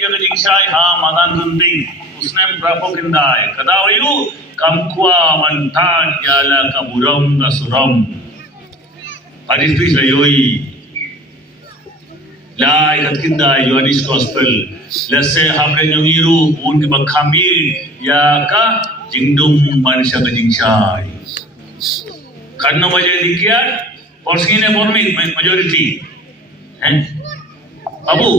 yang jingsai ha makan tunting usnem berapa kendai kadawayu kamkua mantan jala kaburam kasuram hadis tu sayoi lai kat kendai Yohanes Gospel lese hamre nyongiru un ke bakhamir ya ka jingdum manusia ke jingsai karena wajah dikiat porsinya formit majority Abu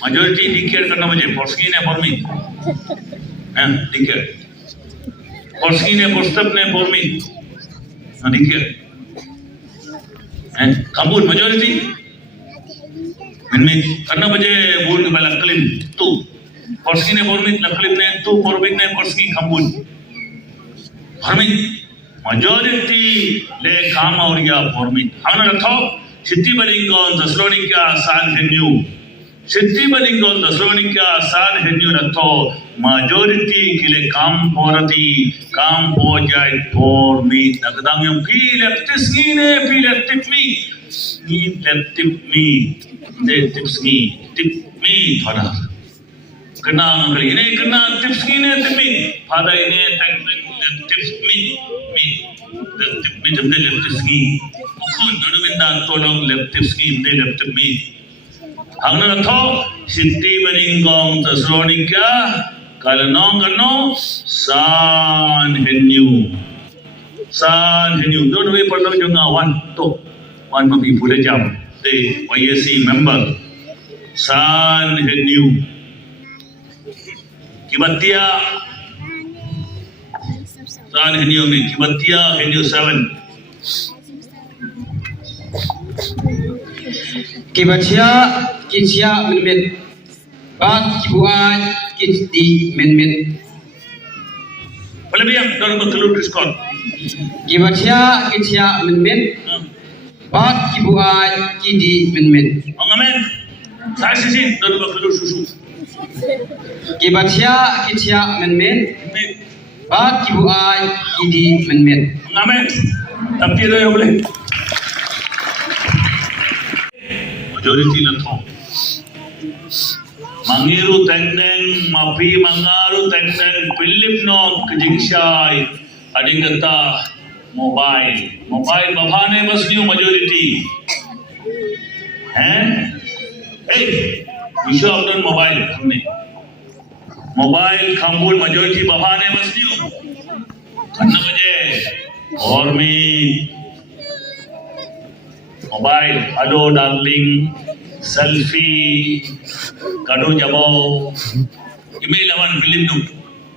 majority dikiat karena wajah porsinya formit dikiat porsinya postapnya formit dikiat kabut majority mynmiet karena wajah bul ke balak klim tu porsinya formit la klimnya tu formiknya porsi kabut formit majority le kama oriya formit hana ratho siddhi balingon Thessalonica san henyu siddhi balingon Thessalonica san henyu ratho majority kile kam porati kam pohjait formit nagdang yung pileptis ngine pileptip me ni leptip me de tips me tip me thara kena ngali ini kena tips ngine tip me pada ini teknik tips me tip me jemde leptis ngi ukun nunubindan tolong leptis ngi de leptip me hangna tho siddhi baringong Thessalonica kalanong kano san henyu don't we perlu juga one mapi pula jam de YSC member san henyu kibatia san henyu में kibatia henyu 7 kibatia kicia mynmiet bat kibuat kiti mynmiet boleh biar dalam keluar diskon kibatia kicia mynmiet bat kibuat kiti mynmiet amen saya sisi dalam keluar susu kibatia kicia mynmiet bat kibuat kiti mynmiet amen tapi ada yang boleh majority lanto mangiru tendeng mapi mangaru tendeng Philip no kejingsai ading kata mobile babane bas new majority विश्व अपना मोबाइल हमने मोबाइल खामबुल majority babane bas new karena बजे और में mobile hello darling selfie kado jabo email awan film tu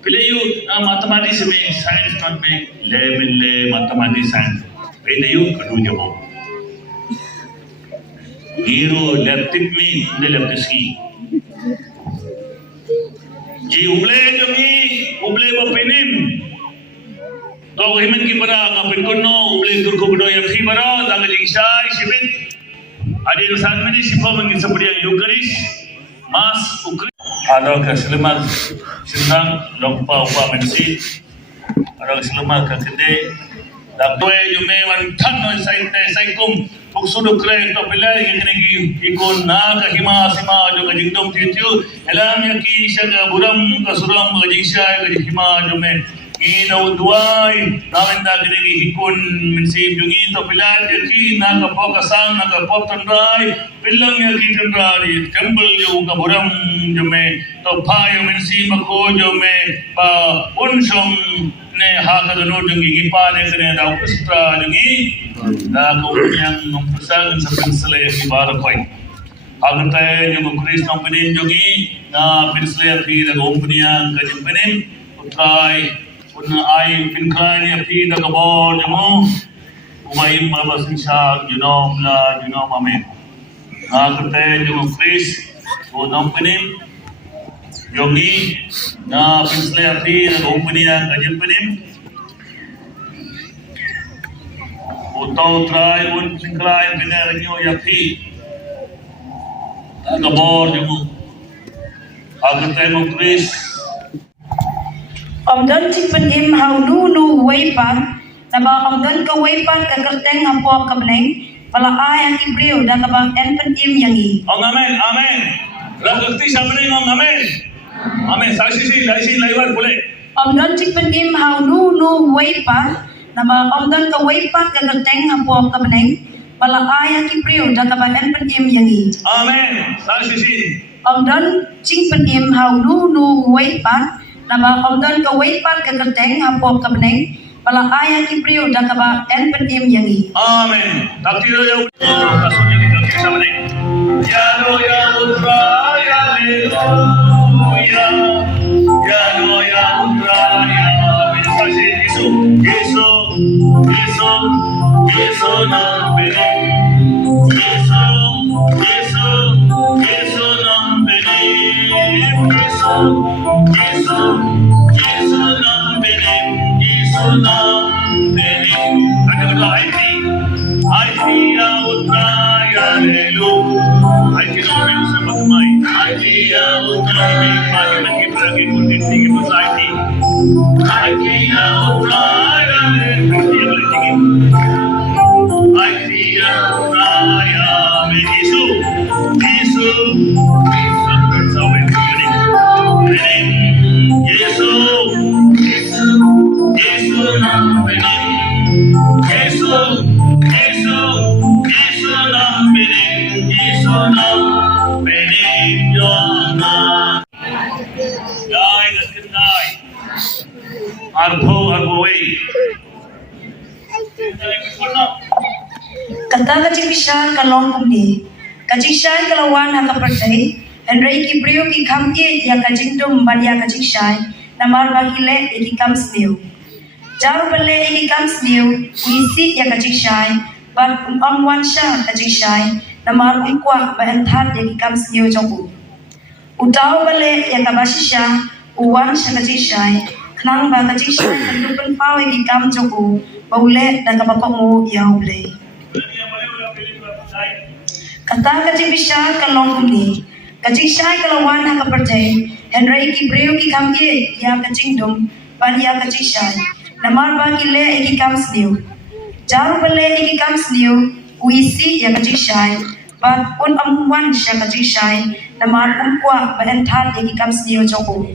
pilih you mathematics में science not में le mathematics science pilih you kado jabo hero leptip में de leptiski ji uble bapinim to himen ki para ngapin kono uble turko bedo ya fi bara dang jingsai sibit adi san meni sipo mengin seperti yang yukaris mas ukri ada keselamat senang lompa upa mensi ada keselamat kakede dapoe jume wan thano sai kum uksudu kre to pilai ngini ikon na ka hima sima jo gajingdom thiu elam yaki shaga buram kasuram gajingsai gajima jume ina uduai namenda gini ikon mensi jungi to pilai yaki na ka pokasang na ka potandrai pilang yaki tandrai temple yo ka buram jume to phayo mensi mako jume pa unsom ne haka dono jungi gipa ne kene da ustra jungi da ko yang mempesan sepersele ki barakoi agate jungu kris company jungi na persele fi da company yang ka jimpene utrai un ai pinkrai ne fi da gabor jumu umai mabas insha amen agate jungu kris ko company Yogi na pinsle api na company yang kajem penim utau try un singklai pinar nyo yapi agabor jamu agate mo Chris dan cipen im how nu waipan naba dan ka waipan ka kerteng apo ka beneng pala ay ang briew da ka bang en pen im yangi amen Rakakti sa meningong amen. Amen. Saksi laiwan boleh. Om don cik pen im hau nu weipa nama om don ka weipa ka kerteng hapo ka beneng bala aya ki briew da ka ban pen im yangi. Amen. Saksi. Om don cik pen im hau nu weipa nama om don ka weipa ka kerteng hapo ka beneng bala aya ki briew da ka ban pen im yangi. Amen. Takdir ya Allah. Rasulnya kita kisah meneng. Ya lo ya utra ya haleluya. Ya lo ya utra ya saksi Yesu nam bening. Yesu nam bening. Yesu nam bening. Yesu nam bening. Ada kata IT ya utra ya haleluya. IT nam sama kemai. IT ya utra ya bagaimana kita lagi pun tinggi bahasa IT ya utra ya haleluya. IT ya utra ya Yesu sampai bening. Yesu nam bening. Yesu nam bening. Yesu nam bening. Jona. Jai Nasindai. Arbo way. Kata kacik pisah kalong kumni. Kacik syai kalawan haka percaya. Henry ki briew ki kamye ya kacik dum baria kacik syai. Namar bagi le ki kam sniu. Jaru bele ki kam sniu. Uisi ya kacik syai. Bat om wan syah kacik syai. Namar ukwa ba enthat ya ki kam sniu joku. Utau bele ya kabasi syah. Uwan syah kacik syai. Kenang ba kacik syai kandupan pau ya ki kam joku. Baule dan kapakongu ya ule. Kata kacik pisah kalong kumni. Kacik syai kalawan haka percaya. Henry ki briew ki kamye ya kacik dum ban ya kacik syai. Namar bagi le ki kam sniu. Jaru bele ki kam sniu. Uisi ya kacik syai. Bat un amwan syah kacik syai. Namar umkwa ba enthat ya ki kam sniu joku.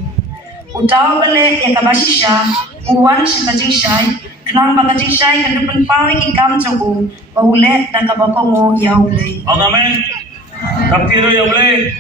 Utau bele ya kabasi syah. Uwan syah kacik syai. Kenang ba kacik syai kandupan pau ki kam joku. Baule dan kapakongu ya ule. Amen. Takdir ya boleh.